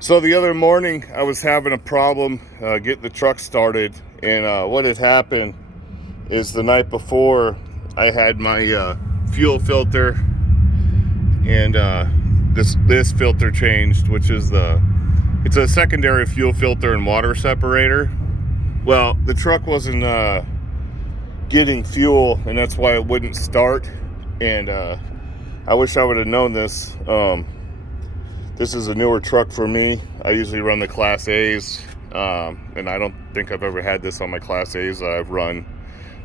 So the other morning I was having a problem getting the truck started, and what had happened is the night before I had my fuel filter and this filter changed, which is it's a secondary fuel filter and water separator. Well, the truck wasn't getting fuel, and that's why it wouldn't start. And I wish I would have known this. This is a newer truck for me. I usually run the Class A's, and I don't think I've ever had this on my Class A's that I've run.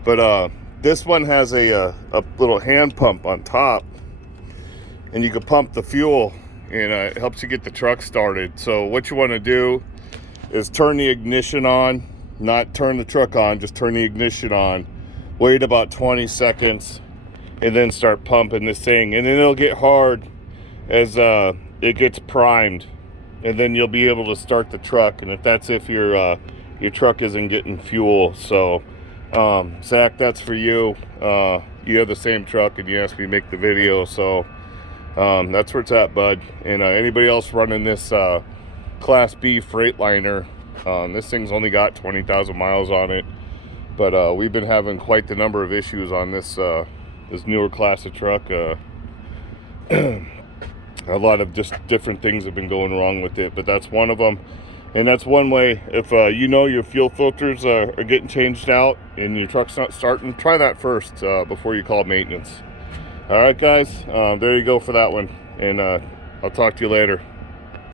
But this one has a little hand pump on top, and you can pump the fuel, and it helps you get the truck started. So what you want to do is turn the ignition on, not turn the truck on, just turn the ignition on, wait about 20 seconds, and then start pumping this thing. And then it'll get hard as it gets primed, and then you'll be able to start the truck. And if your truck isn't getting fuel. So Zach, that's for you. You have the same truck and you asked me to make the video, so that's where it's at, bud. And anybody else running this Class B Freightliner, this thing's only got 20,000 miles on it, but we've been having quite the number of issues on this newer class of truck. A lot of just different things have been going wrong with it, but that's one of them. And that's one way. If you know your fuel filters are getting changed out and your truck's not starting, try that first before you call maintenance. All right, guys, there you go for that one. And I'll talk to you later.